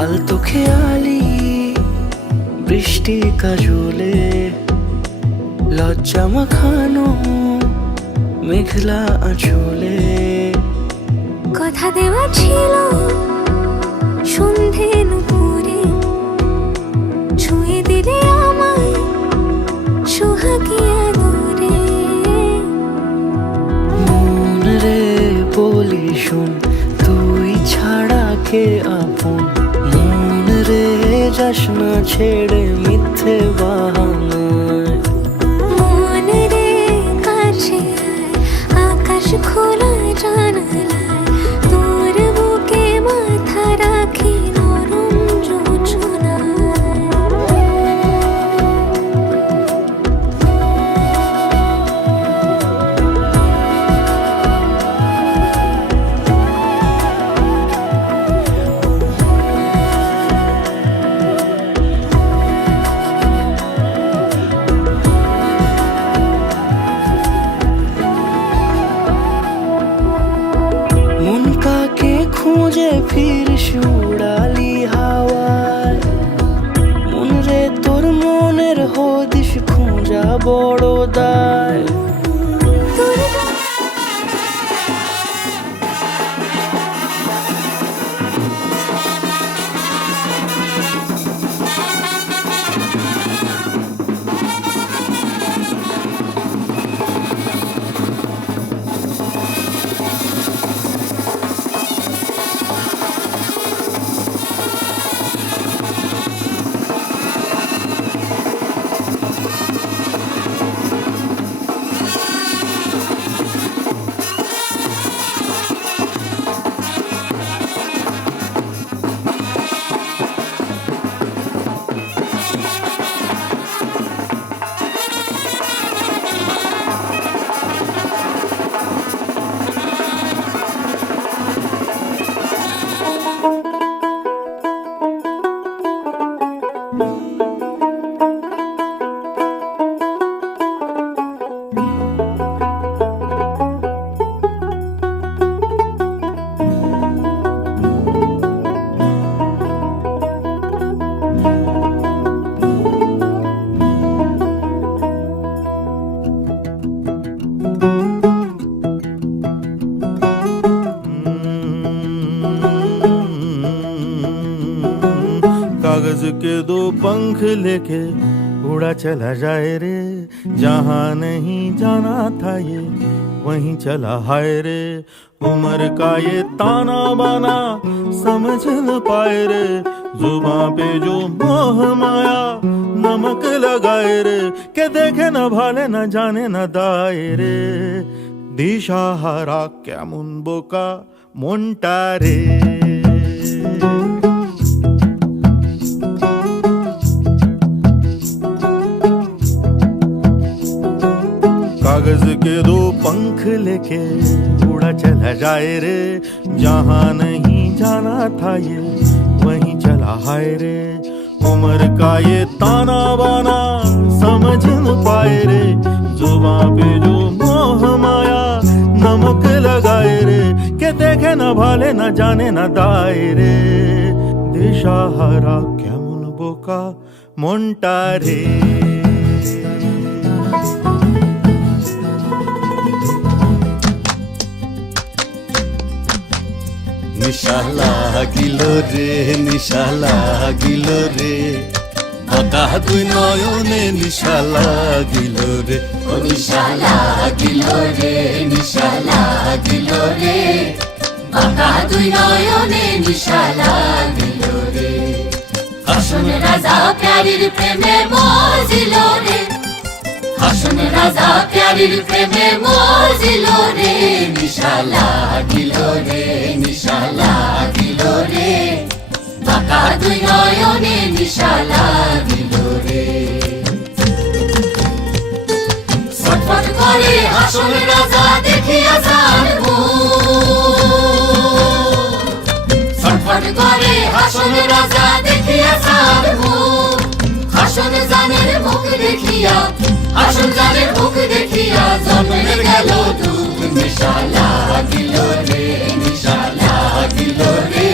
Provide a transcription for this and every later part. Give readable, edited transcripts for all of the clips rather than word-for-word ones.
আলতো খেয়ালি বৃষ্টি কাজলে লজ্জা মাখানো মেঘলা আঁচলে কথা দেওয়া ছিল সন্ধে নুপুরে ছুঁয়ে দিলে আমায় সোহাগী আদরে মন রে বলি শোন তুই ছাড়া কে আপন মন রে যাস না ছেড়ে মিথ্যে বাহানায় মন রে কাছে আকাশ খোলা জানালায় তোর বুকে মাথা রাখি নরম যোজনায় মন কাকে খুঁজে ফিরিস উড়ালি হাওয়ায় মন রে তোর মনের হদিস খোঁজা বড় দায় कागज के दो पंख लेके उड़ा चला जाए रे जहाँ नहीं जाना था ये वहीं चला हाय रे उम्र का ये ताना बाना समझ न पाए रे जुबां पे जो मोह माया नमक लगाए रे के देखे न भाले न जाने न दाए रे दिशाहारा केमन बोका মনটা রে कागज के दो पंख लेके उड़ा चला जाए रे जहाँ नहीं जाना था ये वहीं चला हाय रे उम्र का ये ताना बाना समझ न पाए रे जुबां पे जो मोह माया नमक लगाए रे के देखे न भाले न जाने न दाए रे दिशाहारा केमन बोका মনটা রে নিশা লাগিল রে নিশা লাগিল রে বাঁকা দুই নয়নে নিশা লাগিল রে ও নিশা লাগিল রে নিশা লাগিল রে বাঁকা দুই নয়নে নিশা লাগিল রে হাসন রাজা প্যারির প্রেমে মজিল রে হাসন রাজা প্যারির প্রেমে মজিল রে নিশা লাগিল রে নিশা লাগিল রে বাঁকা দুই নয়নে নিশা লাগিল রে ছটফট করে হাসন রাজা দেখিয়া যার ছটফট করে হাসন রাজা দেখিয়া যার হাসন জানের মুখ দেখিয়া হাসন জানের মুখ দেখিয়া জন্মের গেল দুঃখ নিশা লাগিল রে নিশা লাগিল রে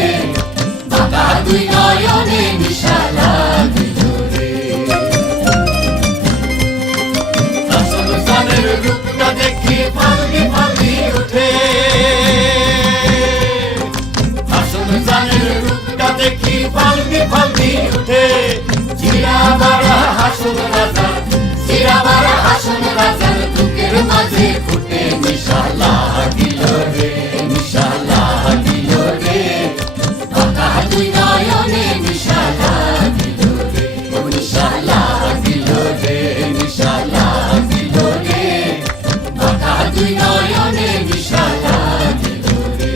বাঁকা দুই নয়নে নিশা লাগিল রে হাসন জানের রূপটা দেখি ফালকি ফালকি উঠে হাসন জানের রূপটা দেখি ফালকি ফালকি উঠে জিরা বারা হাসন রাজা জিরা বারা হাসন রাজার বুকের মাঝে ফুটে নিশা লাগিল রে নিশা লাগিল রে বাঁকা দুই নয়নে নিশা লাগিল রে নিশা লাগিল রে নিশা লাগিল রে বাঁকা দুই নয়নে নিশা লাগিল রে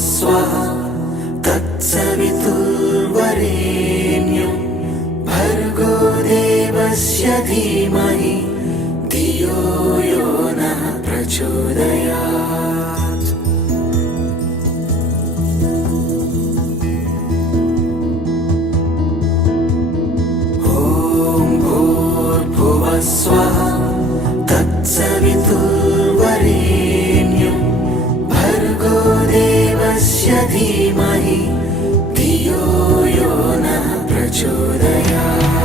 स्वः तत्सवितुर्वरेण्यं भर्गो देवस्य धीमहि धियो यो नः प्रचोदयात् ॐ भूर्भुवः स्वः तत्सवितुर्वरेण्यं भर्गो देवस्य धीमहि धियो यो नः प्रचोदयात्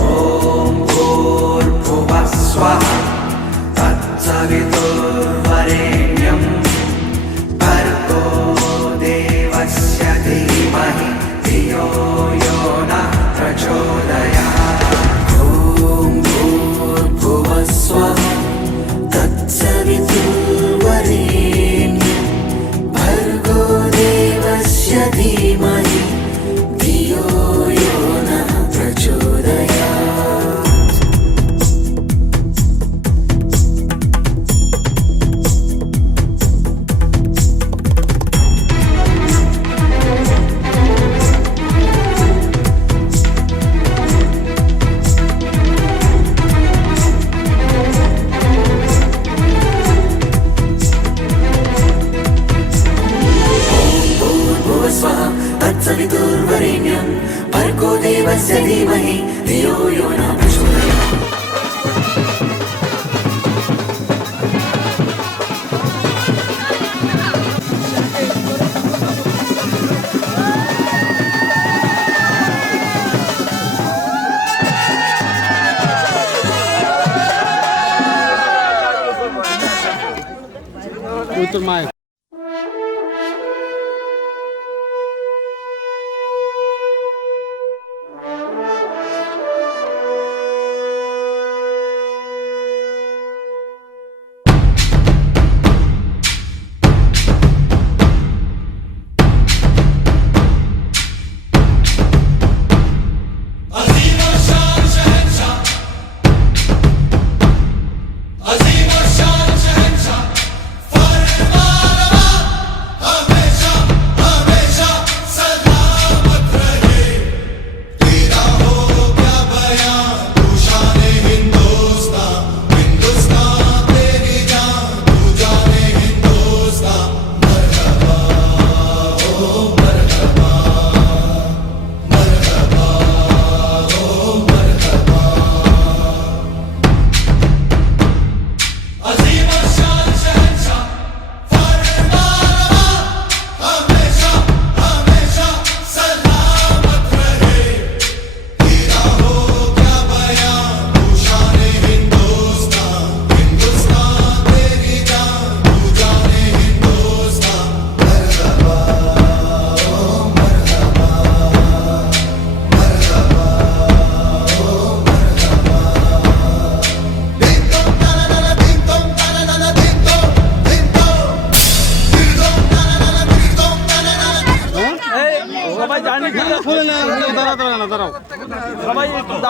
ॐ भूर्भुवः स्वः तत्सवितुर्वरेण्यं भर्गो देवस्य धीमहि धियो यो नः प्रचोदयात् स्वः तत्सवितुर्वरेण्यं भर्गो देवस्य धीमहि धियो यो नः प्रचोदयात् तत्सवितुर्वरेण्यं भर्गो देवस्य धीमहि धियो यो नः प्रचोदयात् তোর মায়ের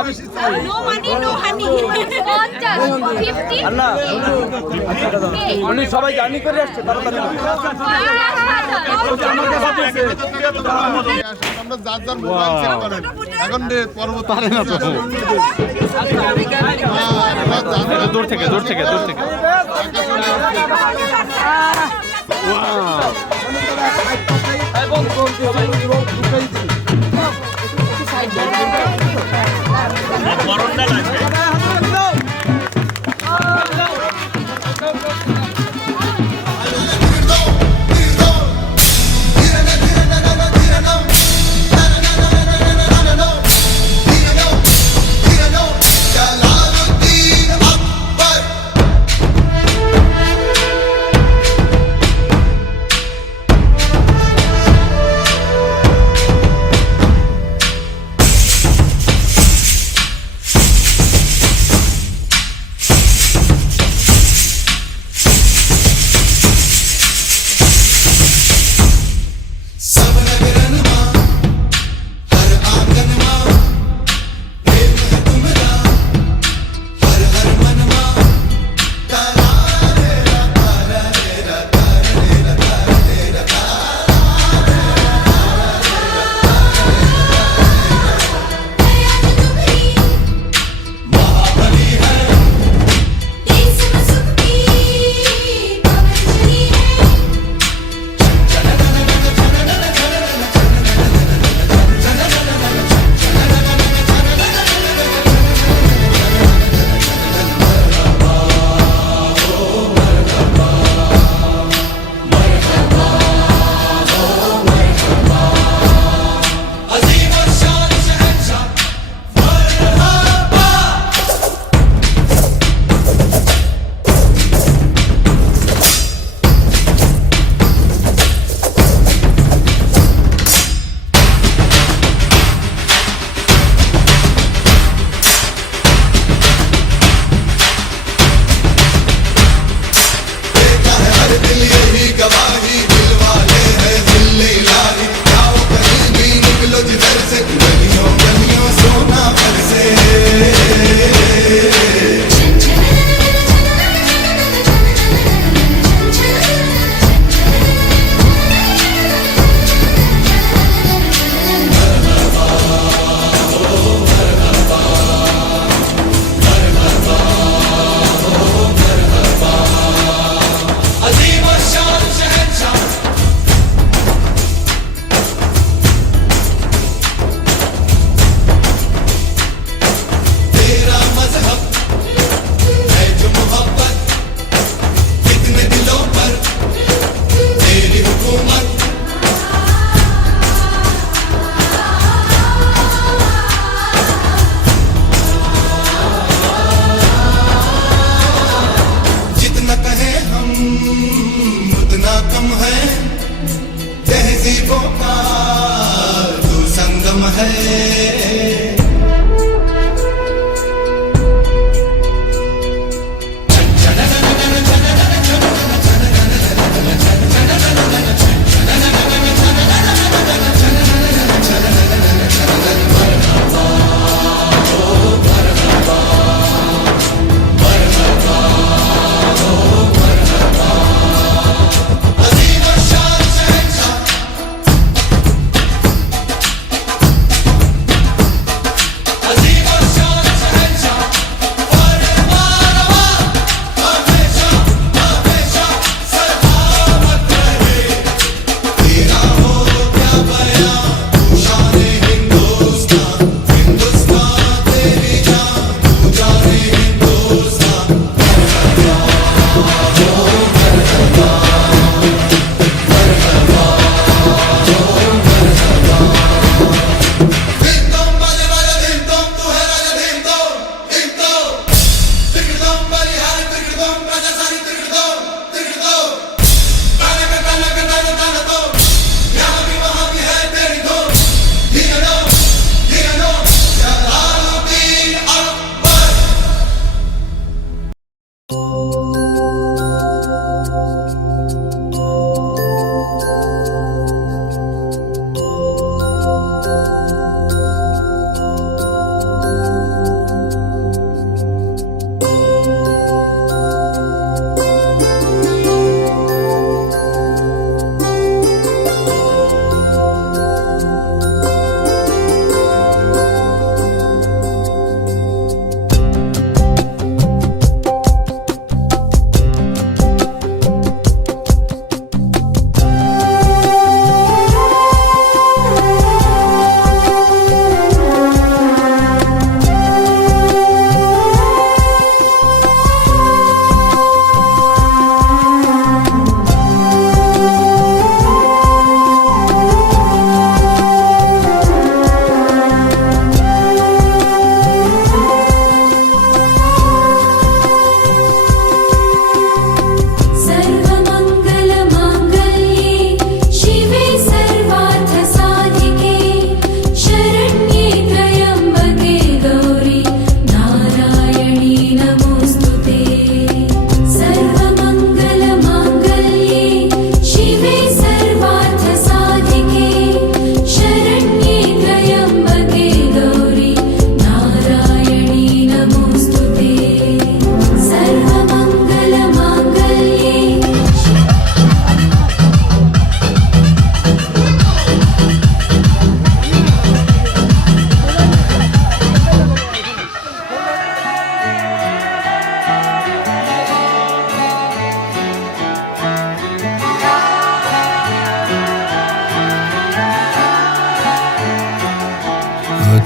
নো মানি নো হানি 50 অনেক সবাই জার্নি করে আসছে তাড়াতাড়ি আমরা যার যার মোবাইল চেক করেন এখন পরবর্তী দূর থেকে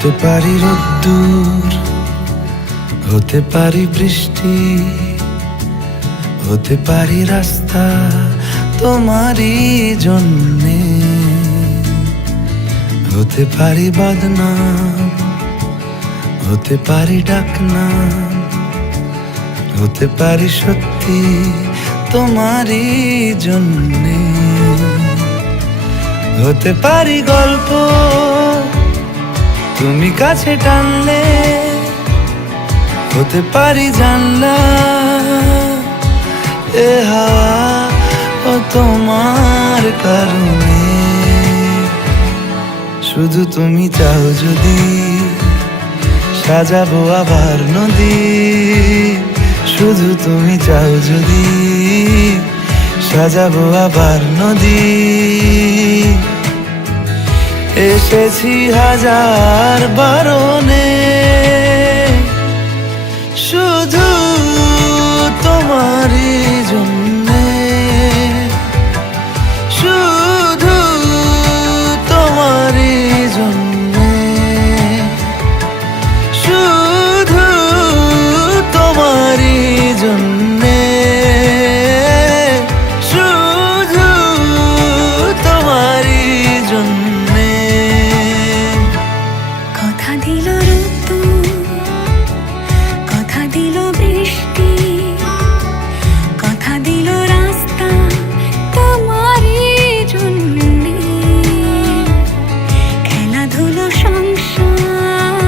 হতে পারি রোদ্দুর, হতে পারি বৃষ্টি, হতে পারি রাস্তা তোমারই জন্যে, হতে পারি বদনাম, হতে পারি ডাকনাম, হতে পারি সত্যি তোমারই জন্যে, হতে পারি গল্প তুমি কাছে টানলে, হতে পারি জানলা এ হাওয়া ও তোমার কারণে, শুধু তুমি চাও যদি সাজাবো আবার নদী, শুধু তুমি চাও যদি সাজাবো আবার নদী, এসেছি হাজার বারণে শুধু তোমারই জন্যে, শুধু তোমারই জন্যে, শুধু তোমারই জন্যে, শুধু তোমারই জন্যে। কথা দিল ঋতু, কথা দিল বৃষ্টি, কথা দিল রাস্তা তোমারই জন্যে, খেলাধুলো সংসার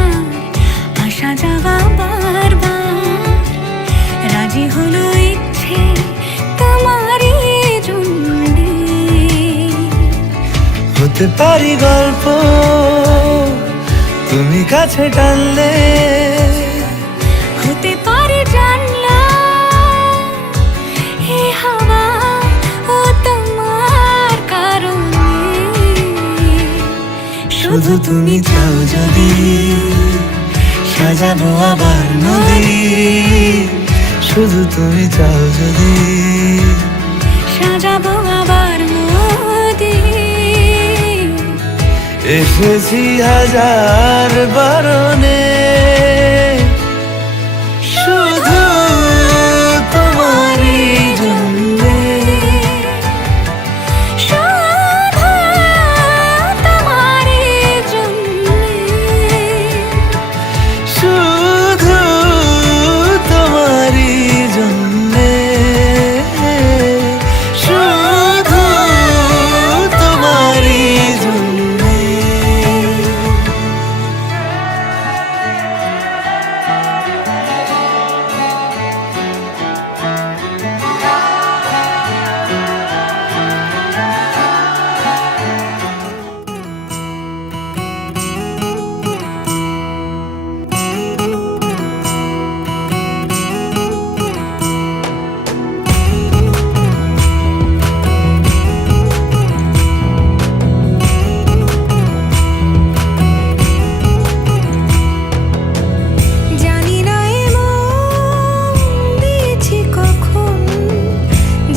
আসা যাওয়া বারবার, রাজি হলো ইচ্ছে তোমারই জন্যে, হতে পারি গল্প তুমি কাছে টানলে, হতে পারে জানলা এ হাওয়া ও তোমার কারণে, শুধু তুমি চাও যদি সাজাবো আবার নদী, শুধু তুমি চাও যদি সাজাবো আবার নদী, এসেছি হাজার বারণে শুধু তোমারই জন্যে, শুধু তোমারই জন্যে, শুধু তোমারই জন্যে, শুধু তোমারই জন্যে। জানি না এমন দিয়েছি কখন,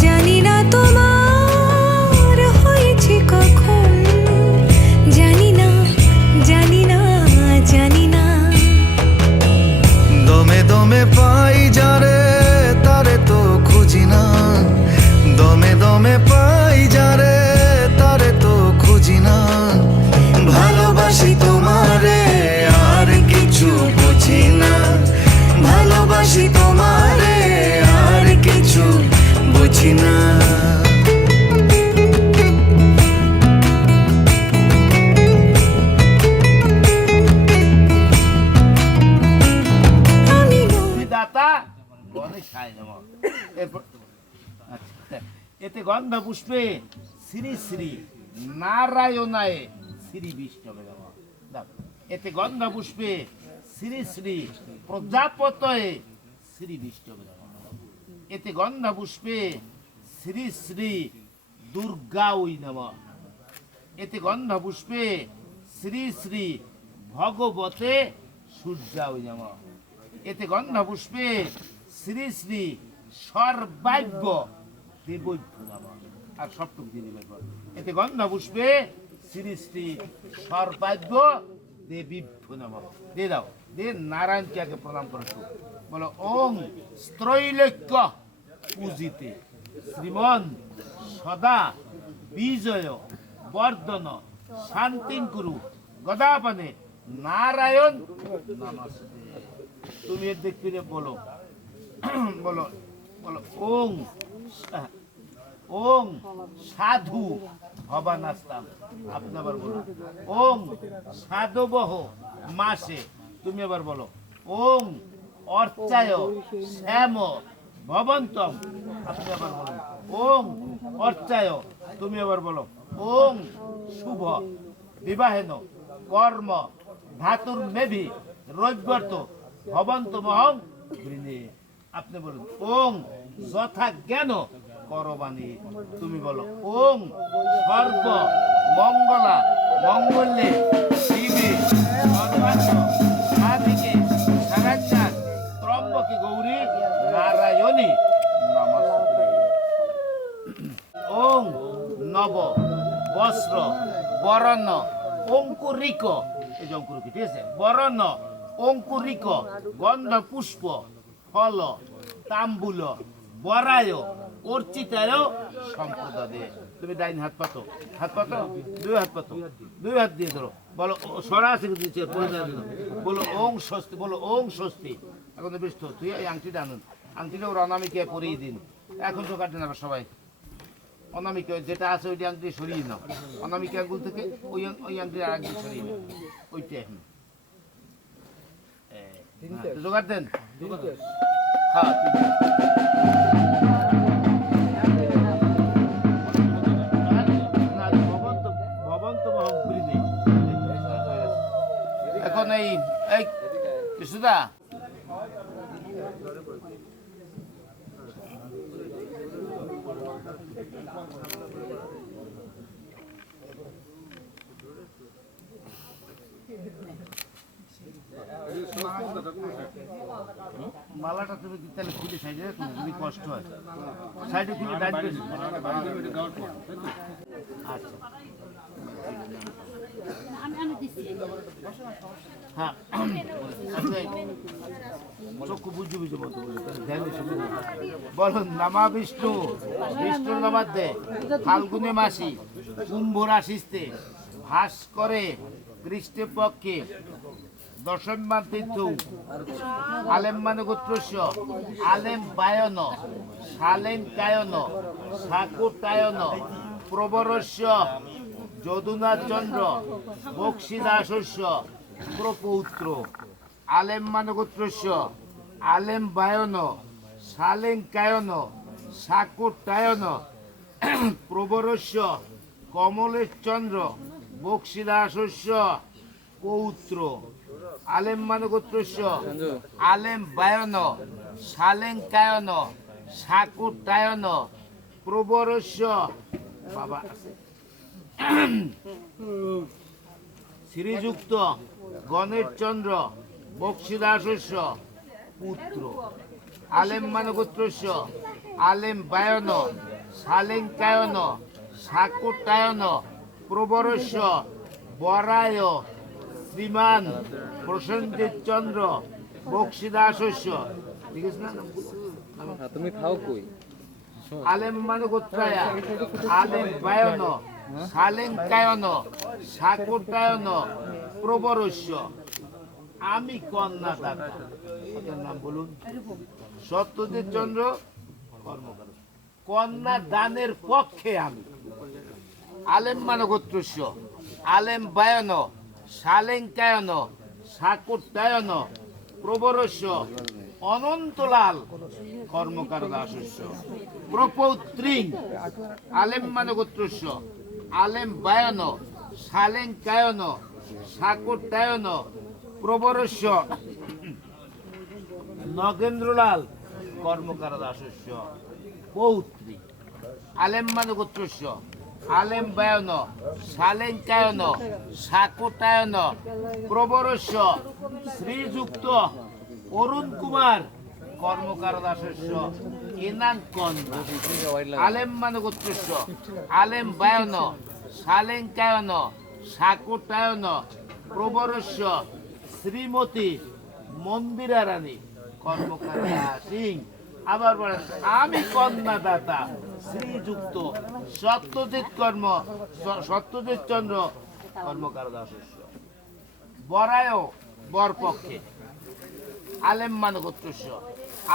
জানি না তোমার হয়েছি কখন, জানি না, জানি না, জানি না, দমে দমে পাই যারে তারে তো খুঁজি না, দমে দমে পাই যারে তারে তো খুঁজি না, ভালোবাসি তোমারে আর কিছু বুঝি না, ভালোবাসি তোমারে আর কিছু বুঝি না। আমি নই দাতা গণেশায় নমঃ। এরপর আচ্ছা, এতে গন্ধ পুষ্পে শ্রী শ্রী নারায়ণায় শ্রী বিষ্ণবে নমঃ। দাও। এতে গন্ধ পুষ্পে শ্রী শ্রী প্রজাপতয়ে শ্রী বিষ্ণবে নমঃ। এতে গন্ধ পুষ্পে শ্রী শ্রী দুর্গায় নমঃ। এতে গন্ধ পুষ্পে শ্রী শ্রী ভগবতে সূর্যায় নমঃ। এতে গন্ধ পুষ্পে শ্রী শ্রী সর্বাগ্য দেবৈভ্য নমঃ। আর সপ্তম দিয়ে দিবে। এতে গন্ধ পুষ্পে শ্রী শ্রী সর্বাগ্য দেবীভ্যো নমঃ। দিয়ে দাও, দিয়ে নারায়ণকে আগে প্রণাম করো একটু। বলো ওং স্ত্রৈলোক্য পূজিতে শ্রীমন সদা বিজয় বর্ধন শান্তিং কুরু গদাপনে নারায়ণ নমস্তে। তুমি এর দিক ফিরে বলো বলো বলো ওং ওং সাধু ভবানাস্তাম। আপনি আবার বলো ওং সাধবহ মাসে। তুমি আবার বলো ওং অর্চায় শ্যাম ভবন্তম। আপনি আবার বলুন ওং অর্চায়। তুমি আবার বলো ওং শুভ বিবাহেন কর্ম ধাতুর মেভি রৈবর্ত ভবন্ত মহং গৃহে। আপনি বলুন ওং যথা জ্ঞান করবাণী। তুমি বলো ওং সর্ব মঙ্গলা মঙ্গলে শিবে সর্বার্থ সাধিকে সারাজ্ঞান ত্রম্বকে গৌরী নারায়ণী নমস্তে। ওং নব বস্ত্র বরণ অঙ্কুরিক। এই যে অঙ্কুরিক, ঠিক আছে, বরণ অঙ্কুরিক গন্ধ পুষ্প ফল তাম্বুল বরায় অর্চিতায় সম্পদে। তুমি ডাইন হাত পাতো, হাত পাতো, দুই হাত পাতো, দুই হাত দিয়ে ধরো। বলো সরাসরি দিচ্ছে বলো ওং স্বস্তি, বলো ওং স্বস্তি। এখন তো বেশ তো তুই এই আংটিটা আনুন, আংটিটা ওর অনামিকে পরিয়ে দিন। এখন তো কাটে না সবাই, অনামিকা যেটা আছে ওইটা আংটি সরিয়ে নাও। অনামিকা আঙ্গুল থেকে ওই আংটি আর আংটি সরিয়ে নাও, ওইটা এখন জোগাড় দেন। হ্যাঁ এখন এই কিছুদা মালাটা তুমি তাহলে খুলে সাইডে খুবই কষ্ট হয়, সাইডে খুলে ডাইন পেজ। আচ্ছা হ্যাঁ চক্ষু বুঝু বুঝু বলতে বলো নামা বিষ্ণু বিষ্ণুর নামাধ্যে ফাল্গুনে মাসি কুম্ভ রাশিস্তে ভাস করে কৃষ্ণপক্ষে দশম্যান তীর্থ আলেম মানে গোত্রস্য আলেম বায়ন সালেম কায়ন সাকুটায়ন প্রবরস্য যদুনাথ চন্দ্র বক্সিদাসস্য প্রপৌত্র আলেম মানে গোত্রস্য আলেম বায়ন সালেম কায়ন সাকুটায়ন প্রবরস্য কমলেশ চন্দ্র বক্সিদাসস্য পৌত্র আলেম মানে গোত্রস্য আলেম বায়ন সালেং কায়ন সাকুটায়ন প্রবরস্য বাবা শ্রীযুক্ত গণেশ চন্দ্র বক্সিদাসস্য পুত্র আলেম মানে গোত্রস্য আলেম বায়ন সালেং কায়ন সাকুটায়ন প্রবরস্য বরায় শ্রীমান প্রসেনজিৎ চন্দ্র বক্সিদাসস্য। ঠিক আছে না? তুমি খাও কই? আলেম মানে গোত্রায়া আলেম বায়ন সালেং কায়ন সাকুটায়ন প্রবরস্য। আমি কন্যা দাতা, আপনার নাম বলুন। সত্যজিৎ চন্দ্র কর্মকার, কন্যা দানের পক্ষে আমি। আলেম মানে গোত্রস্য আলেম বায়ন সালেং কায়ন সাকুটায়ন প্রবরস্য অনন্তলাল কর্মকার দাসস্য প্রপৌত্রিং আলেম মানে গোত্রস্য আলেম বায়ন সালেং কায়ন সাকুটায়ন প্রবরস্য নগেন্দ্রলাল কর্মকার দাসস্য পৌত্রী আলেম মানে গোত্রস্য আলেম বায়ন সালেং কায়ন সাকুটায়ন প্রবরস্য শ্রীযুক্ত অরুণ কুমার কর্মকার দাসস্য এনাং কন্যা আলেম মানে গোত্রস্য আলেম বায়ন সালেং কায়ন সাকুটায়ন প্রবরস্য শ্রীমতী মন্দিরা রানী কর্মকারা সিং। আবার বলেন আমি কন্যাদাতা শ্রীযুক্ত সত্যজিৎ চন্দ্র কর্মকার দাসস্য। বরায় বরপক্ষে আলেম মানগোত্রস্য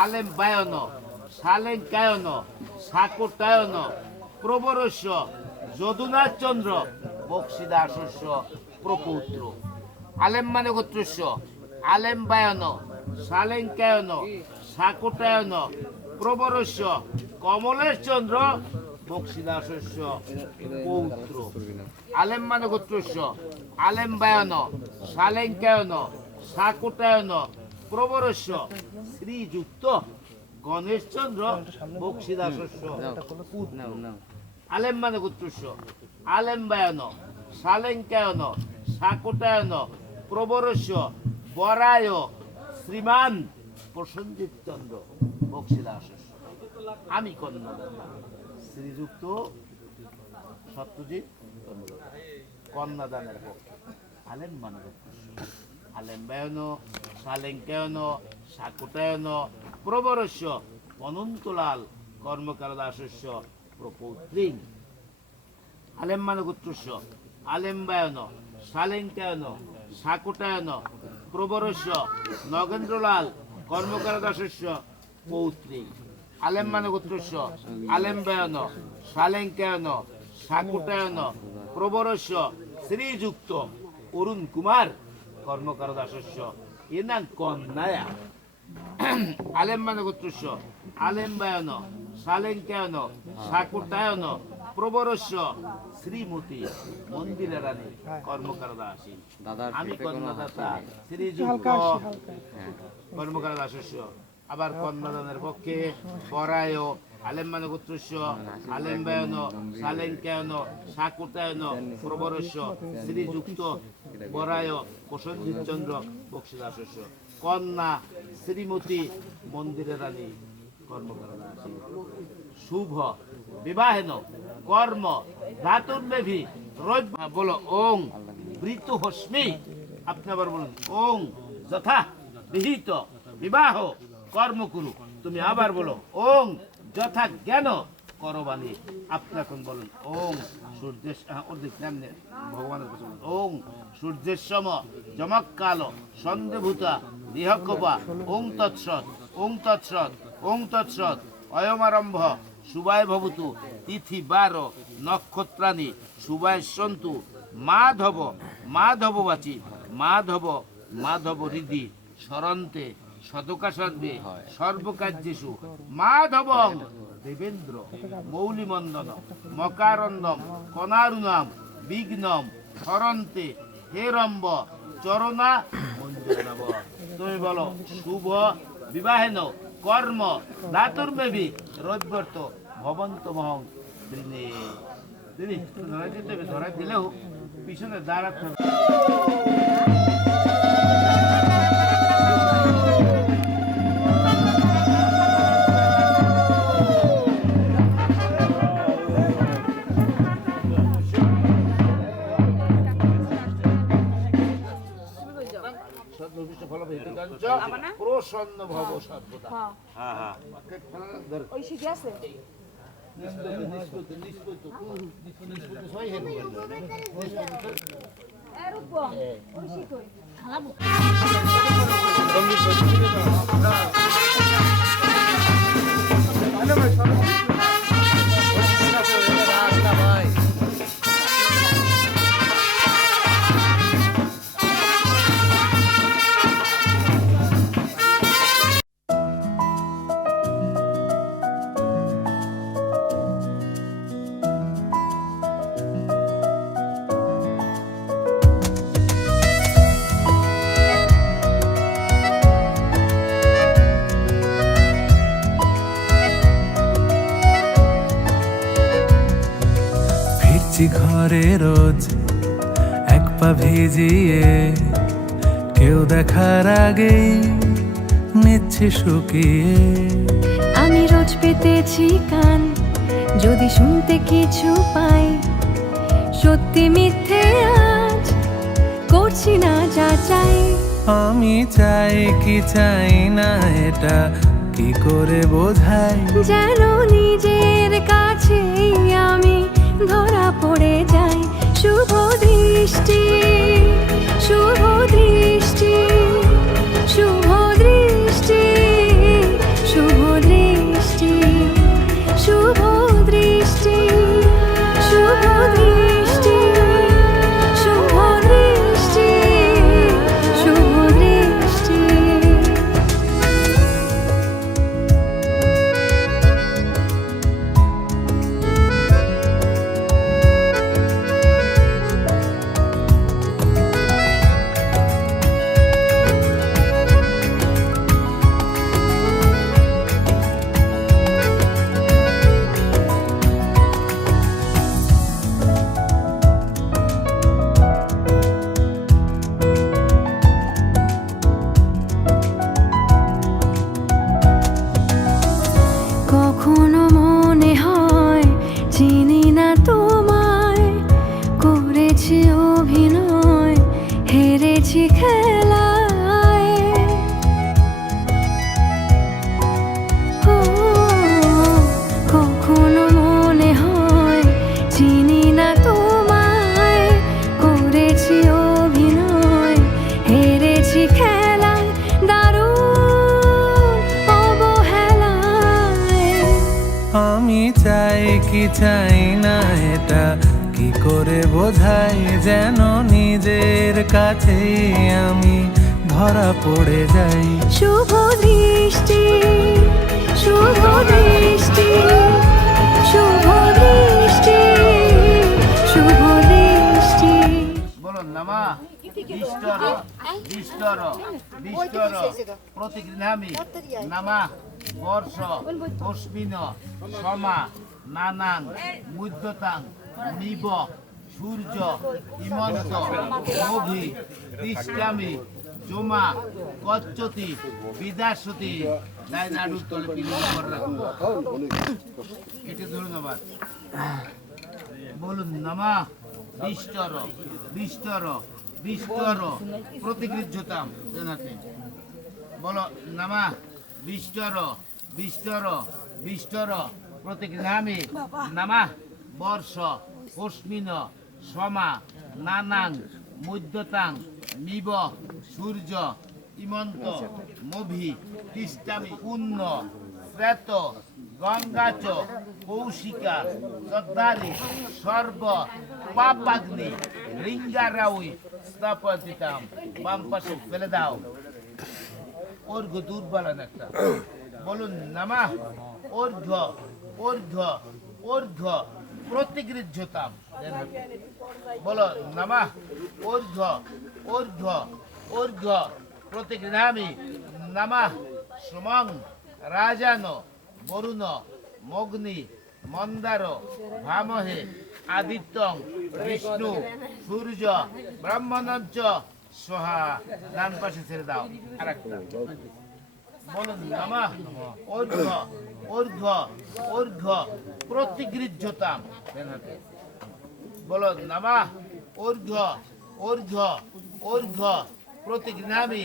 আলেম বায়ন সালেঙ্কায়ন সাকুটায়ন প্রবরস্য যদুনাথ চন্দ্র বক্সিদাসস্য প্রপৌত্র। আলেম মানগোত্রস্য আলেম বায়ন সালেঙ্কায়ন সাকুটায়ন প্রবরস্য কমলেশ চন্দ্র বক্সিদাসস্য পৌত্র। আলেম মানগোত্রস্য আলেম বায়ন সালেঙ্কায়ন সাকুটায়ন প্রবরস্য শ্রীযুক্ত গণেশ চন্দ্র বক্সিদাসস্য পুত্র। আলেম মানগোত্রস্য আলেম বায়ন সালেঙ্কায়ন সাকুটায়ন প্রবরস্য বরায় শ্রীমান প্রসঞ্জিৎ চন্দ্র বক্সিদাসস্য। আমি কন্যাদাতা শ্রীযুক্ত সত্যজিৎ কন্যাদানের পক্ষে আলেম মানগোত্রস্য আলেম বায়ন সালেঙ্কায়ন সাকুটায়ন প্রবরস্য অনন্তলাল কর্মকার দাসস্য প্রপৌত্রী। আলেম মানগোত্রস্য আলেম বায়ন সালেঙ্কায়ন সাকুটায়ন প্রবরস্য নগেন্দ্রলাল কর্মকার দাসস্য পৌত্রী। আলেম মানগোত্রস্য আলেম বায়ন সালেঙ্কায়ন সাকুটায়ন প্রবরস্য শ্রীযুক্ত অরুণ কুমার কর্মকার দাসস্য এনাং কন্যায়া। আলেম মানগোত্রস্য আলেম বায়ন সালেঙ্কায়ন সাকুটায়ন প্রবরস্য শ্রীমতী মন্দিরা রানী কর্মকার দাসী। আমি কন্যাদাতা শ্রীযুক্ত কর্মকার দাসস্য। আবার কন্যাদানের পক্ষে বরায় আলেম মানগোত্রস্য আলেম বায়ন সালেঙ্কায়ন সাকুটায়ন প্রবরস্য শ্রীযুক্ত বরায় প্রসঞ্জিৎ চন্দ্র বক্সিদাসস্য। কন্যা শ্রীমতী মন্দিরা রানী কর্মকার দাসী। শুভ বিবাহেন কর্ম ধাতুর্বেভি রৈভ্য। বলো ওং বৃত হস্মি। আপনি আবার বলুন ওং যথা বিহিত বিবাহ কর্ম করু। তুমি আবার বলো ওং যথা জ্ঞান করবানি। আপনি এখন বলুন ওং সূর্যের ভগবানের কাছে বলুন ওং সূর্যের সম যমকাল সন্দেভূতা দেহকবা ওং তৎসৎ ওং তৎসৎ ওং তৎসৎ অয়মারম্ভ শুভায় ভবতু তিথি 12 নক্ষত্রাণী শুভায় সন্তু মাধব মাধববাচী মাধব মাধব হৃদি স্মরন্তে সদকা সর্বে সর্বকার্যেষু মাধবং দেবেন্দ্র মৌলিমন্দন মকারন্দম কনারুণাম বিঘ্নম স্মরন্তে হেরম্ব চরণা মঞ্জুরনব। তুমি বলো শুভ বিবাহেন কর্ম ধাতুর্মেভি রৈবর্ত ভবন্ত মহং দিনে। দিদি ধরা দিতে হবে, ধরা দিলেও পিছনে দাঁড়াতে হবে। প্রসন্ন ভব সর্বদা। হ্যাঁ হ্যাঁ ওই শিখে আছে ঘরে রোজ এক পা ভিজিয়ে কেউ দেখার আগেই নিচ্ছে শুকিয়ে। আমি রোজ পেতেছি কান, যদি শুনতে কিছু পাই, সত্যি মিথ্যে আজ করছি না যাচাই। আমি চাই কি চাই না এটা কি করে বোঝাই, যেন নিজের কাছেই আমি ধরা পড়ে যাই। শুভ দৃষ্টি, শুভ দৃষ্টি, শুভ দৃষ্টি, শুভ দৃষ্টি, শুভ দৃষ্টি, শুভ দৃষ্টি, শুভ দৃষ্টি, শুভ দৃষ্টি। কখনো মনে হয় চিনি না তোমায়, করেছি অভিনয়, হেরেছি খেলায়। ও, কখনো মনে হয় চিনি না তোমায়, করেছি অভিনয়, হেরেছি খেলায়, দারুণ অবহেলায়। আমি চাই কি চাই না এটা কি করে বোঝাই, যেন নিজের কাছেই আমি ধরা পড়ে যাই। শুভ দৃষ্টি, শুভ দৃষ্টি, শুভ দৃষ্টি, শুভ দৃষ্টি। বলুন নামা বিষ্টর বিষ্টর বিষ্টর প্রতিগৃহামি নামা বর্ষ অস্মিন সমা নানাং মুদ্যতাং নিব সূর্য ইমন্ত মঘি তিষ্টামি জমা কচ্চতি বিদাসতি নাই নাড়ুর তলে পিলন করে রাখুন। এটা ধন্যবাদ। বলুন নামা বিষ্টর বিষ্টর বিষ্টর প্রতিগৃহ্যতাম জানাতে। বলো নামা বিষ্টর বিষ্টর বিষ্টর প্রতিগৃহামি নামা বর্ষ অস্মিন সমা নানাং মধ্যতাং নিব সূর্য ইমন্ত মভি তিষ্টামি পুণ্য শ্রেত গঙ্গাচ কৌশিকা সদ্ধারি সর্ব পাপাগ্নি রিঙ্গারাউই স্থাপতিতাম। বাম পাশে ফেলে দাও। অর্ঘ দুর্বলন একটা। বলুন নামা অর্ঘ অর্ঘ অর্ঘ প্রতিগৃহ্যতাম। বলো নামা অর্ঘ অর্ঘ অর্ঘ প্রতিগৃহামি নামা সুমং রাজান বরুণ মগ্নি মন্দার ভামহে আদিত্যং বিষ্ণু সূর্য ব্রহ্মণঞ্চ সোহা। ডান পাশে ছেড়ে দাও। আরেকটা বলুন নামা অর্ঘ অর্ঘ অর্ঘ প্রতিগৃহ্যতাম। বলো নামা অর্ঘ অর্ঘ অর্ঘ প্রতিগৃহামি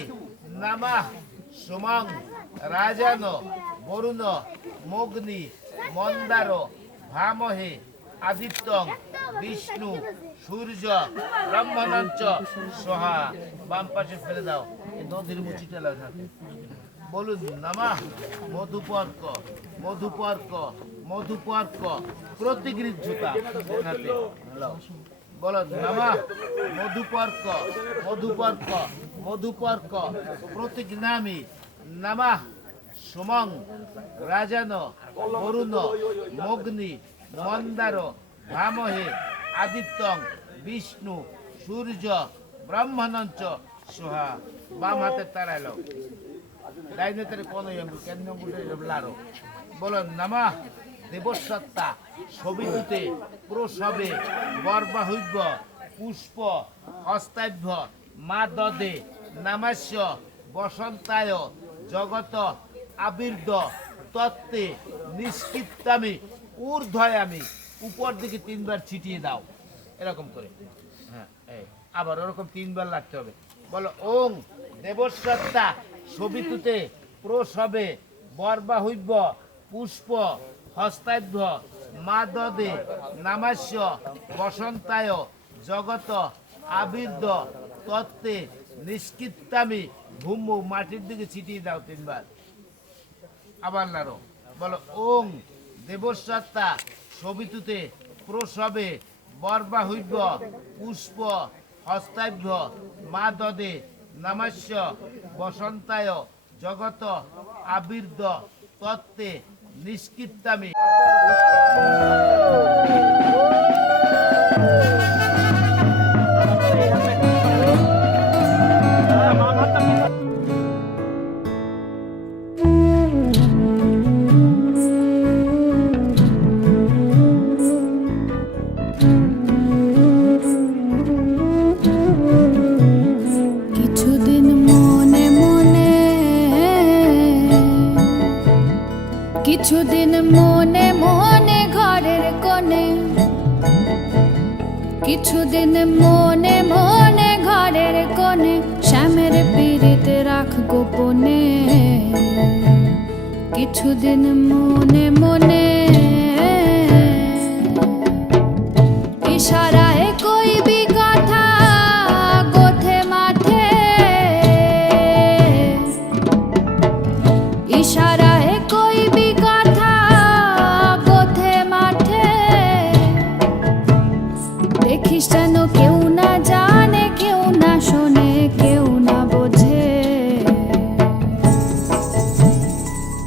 নামা সুমং রাজান বরুণ মগ্নি মন্দার ভামহে আদিত্যং বিষ্ণু সূর্য ব্রহ্মণঞ্চ সোহা। বাম পাশে ফেলে দাও। এই নদীর মুচিটা লাগা। বলুন নামা মধুপর্ক মধুপর্ক মধুপর্ক প্রতিগৃহ্যতা। বলো নামা মধুপর্ক মধুপর্ক মধুপর্ক প্রতিগৃহামি নামা সুমং রাজান বরুণ মগ্নি মন্দার ভামহে আদিত্যং বিষ্ণু সূর্য ব্রহ্মণঞ্চ সোহা। বাম হাতের তারাইল ডাইনেতের কোন কেন্দ্র লারো। বলো নামা দেবসত্তা সবিতুতে প্রসবে গর্বাহৈব পুষ্প হস্তাভ্য মা দদে নামাস্য বসন্তায় জগত আবির্দ তত্ত্বে নিষ্কৃতামি ঊর্ধ্বয়ামি। উপর দিকে 3 বার ছিটিয়ে দাও এরকম করে। হ্যাঁ আবার ওরকম 3 বার লাগতে হবে। বলো ওং দেবসত্তা শোভিতুতে প্রসবে বর্বাহুব্য পুষ্প হস্তাভ্য মা দদে নামাস্য বসন্তায় জগত আবির্দ তত্ত্বে নিষ্কৃত্তামি ভূমু মাটির দিকে ছিটিয়ে দাও 3 বার। আবার নাড়ো, বলো ওং দেবসত্তা শোভিতুতে প্রসবে বর্বাহুব্য পুষ্প হস্তাভ্য মা দদে নামাস্য বসন্তায় জগত আবির্দ তত্ত্বে নিষ্কৃত্তামি। কিছুদিন মনে মনে কিছুদিন মনে মনে ঘরের কোণে কিছুদিন মনে মনে ঘরের কোণে শ্যামের পীড়িতে রাখ গোপনে কিছুদিন মনে মনে ইশারায় কইবি কথা গোথে মাঠে ইশারায় কইবি কথা গোথে মাঠে দেখিস যেন কেউ না জানে কেউ না শোনে কেউ না বোঝে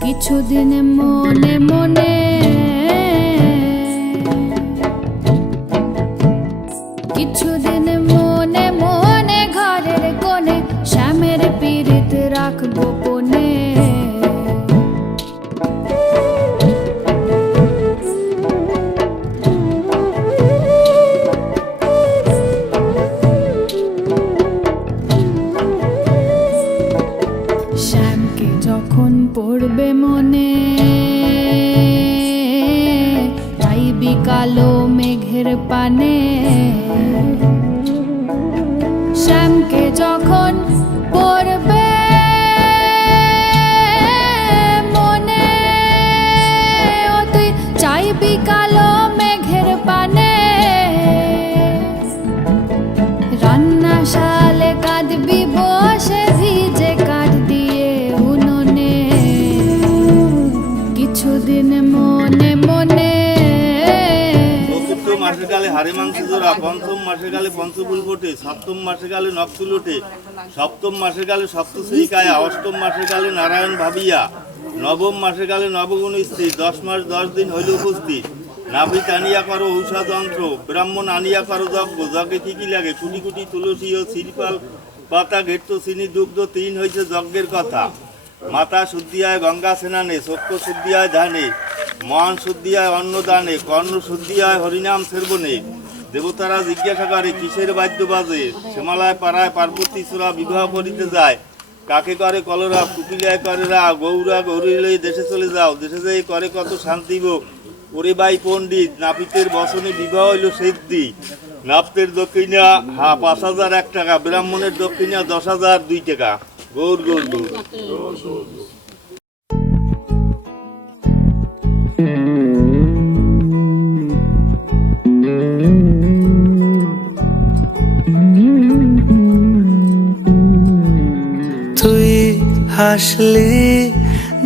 কিছুদিন মনে মনে কিছুদিন মনে মনে ঘরের কোণে শ্যামের পীড়িত রাখ গোপনে শ্যামকে যখন পড়বে মনে তাই বিকালো মেঘের পানে শ্যামকে যখন পড়বে মনে ও তুই চাইবি কালো মেঘের পানে রান্না শালে কাঁদবি বসে ভিজে কাঠ দিয়ে উনুনে কিছুদিন মনে মনে চতুর্থ মাসে কালে হাড়ি মাংস জোড়া, পঞ্চম মাসে কালে পঞ্চফুল ফোটে, সপ্তম মাসে কালে নকশুল ওঠে, সপ্তম মাসে কালে সপ্তশ্রী কায়া, অষ্টম মাসে কালে নারায়ণ ভাবিয়া, নবম মাসে কালে নবগুণ স্থির, 10 মাস 10 দিন হইল উপস্থিত। নাভি টানিয়া করো ঔষধ যন্ত্র, ব্রাহ্মণ আনিয়া করো যজ্ঞ, যজ্ঞে কি কি লাগে কুটি কুটি তুলসী ও শিরপাল পাতা ঘেট্ট চিনি দুগ্ধ 3 হয়েছে যজ্ঞের কথা। মাতা শুদ্ধি হয় গঙ্গা স্নানে, চক্ষু শুদ্ধি হয় ধ্যানে, মন শুদ্ধি হয় অন্নদানে, কর্ণ শুদ্ধি হয় হরিনাম শ্রবণে। দেবতারা জিজ্ঞাসা করে কিসের বাদ্য বাজে, শ্যামালয় পাড়ায় পার্বতী চূড়া বিবাহ করিতে যায়, কাকে করে কলরা কুপিলায় করে রা, গৌরা গৌরী লই দেশে চলে যাও, দেশে যাই করে কত শান্তি ভোগ। ওরে বাই পণ্ডিত নাপিতের বসনে বিবাহ হইল সিদ্ধি, নাপিতের দক্ষিণা 5,001 টাকা, ব্রাহ্মণের দক্ষিণা 10,002 টাকা। গৌর গৌর গৌর। তুই হাসলি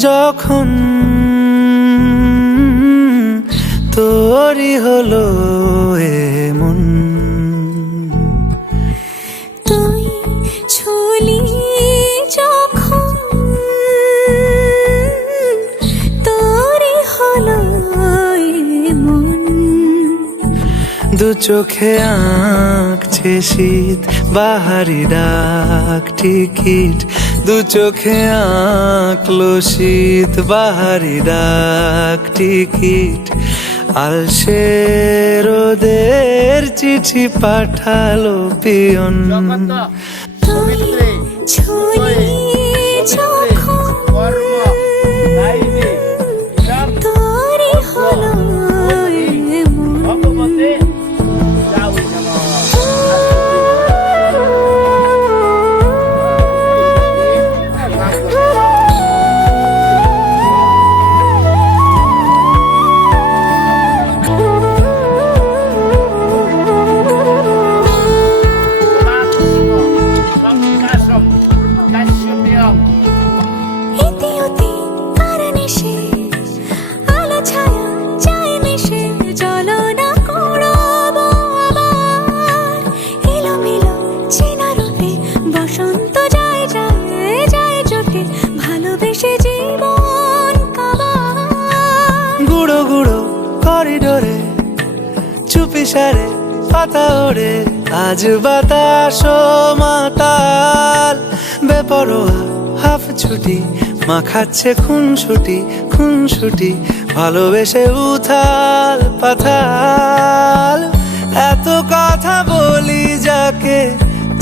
যখন তোরই হলো এমন, তুই ছুলি যখন তোরই হলো মন, দু চোখে আঁকছে শীত বাহারি ডাক টিকিট, দু চোখে আঁকলো শীত বাহারি ডাক টিকিট, আলসে রোদের চিঠি পাঠালো পিয়ন। জগত তুই ছুলি যখন গাইবে তোরই হলো মন, ভগবতে যাও করিডোরে চুপি সারে পাতা ওড়ে আজ বাতাস মাতাল বেপরোয়া হাফ ছুটি মাখাচ্ছে খুনসুটি ভালোবেসে উথাল পাথাল এত কথা বলি যাকে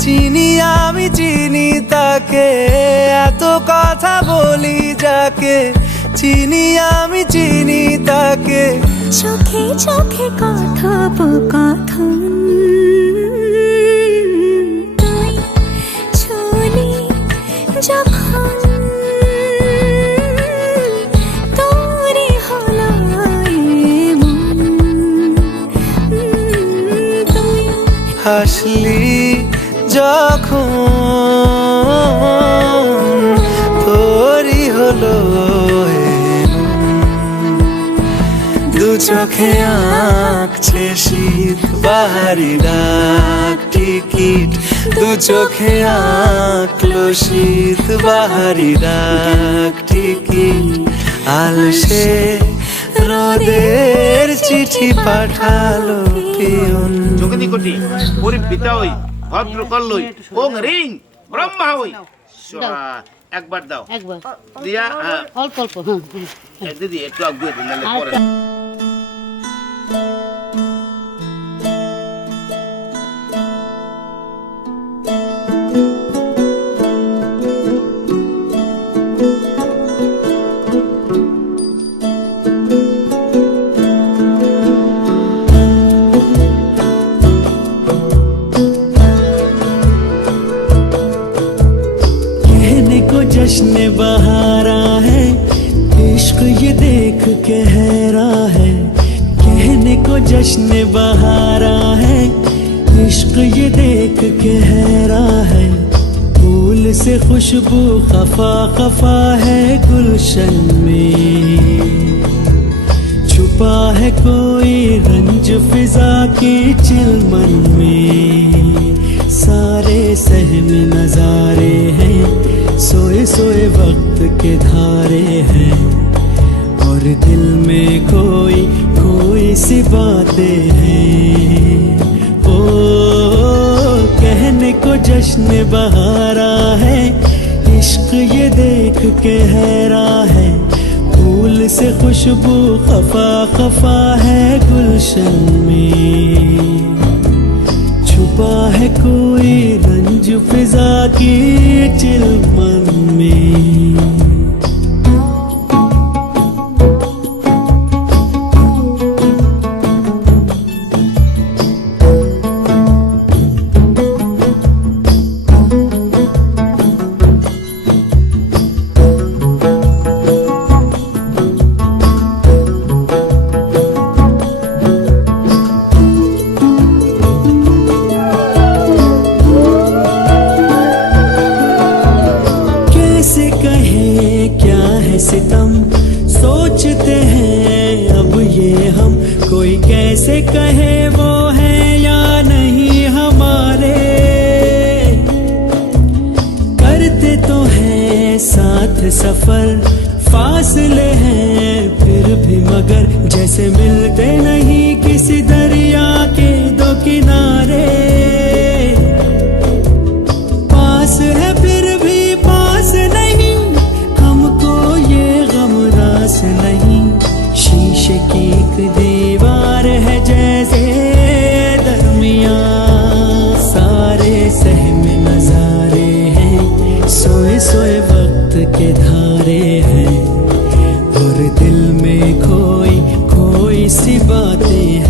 চিনি আমি চিনি তাকে এত কথা বলি যাকে চিনি আমি চিনি তাকে চোখে চোখে কথোপকথন তুই ছুলি যখন তোরই হলো মন তুই হাসলি যখন তোরই হলো দু চোখে আঁকছে শীত বাহারি ডাক টিকিট দু চোখে আঁকলো শীত বাহারি ডাক টিকিট আলসে রোদের চিঠি পাঠালো পিয়ন যোগে নিকটি পরিপিতা হই ভদ্র কল্লই ওং রিং ব্রহ্মা হই একবার দাও একবার দিয়া অল্প অল্প হ্যাঁ দিদি একটু আগুয়ে দিন নাহলে পরে जश्न बहारा है इश्क ये देख के हैरा है कहने को जश्न बहारा है इश्क ये देख के हैरा है फूल से खुशबू खफा खफा है गुलशन में छुपा है कोई रंज फिजा की चिलमन में सारे सहम नजारे हैं सोए सोए वक्त के धारे हैं और दिल में कोई कोई सी बातें हैं ओ कहने को जश्न बहारा है इश्क ये देख के हैरा है फूल से खुशबू खफा खफा है गुलशन में छुपा है कोई रंज फिजा की चिलमन में सितम सोचते हैं अब ये हम कोई कैसे कहे वो है या नहीं हमारे करते तो हैं साथ सफर फासले हैं फिर भी मगर जैसे मिलते नहीं किसी दरिया के दो किनारे पास है फिर भी पास नहीं हमको ये गम रास नहीं शीशे की एक दीवार है जैसे दरमियां सारे सहम नजारे हैं सोए सोए वक्त के धारे हैं और दिल में कोई कोई सी बातें हैं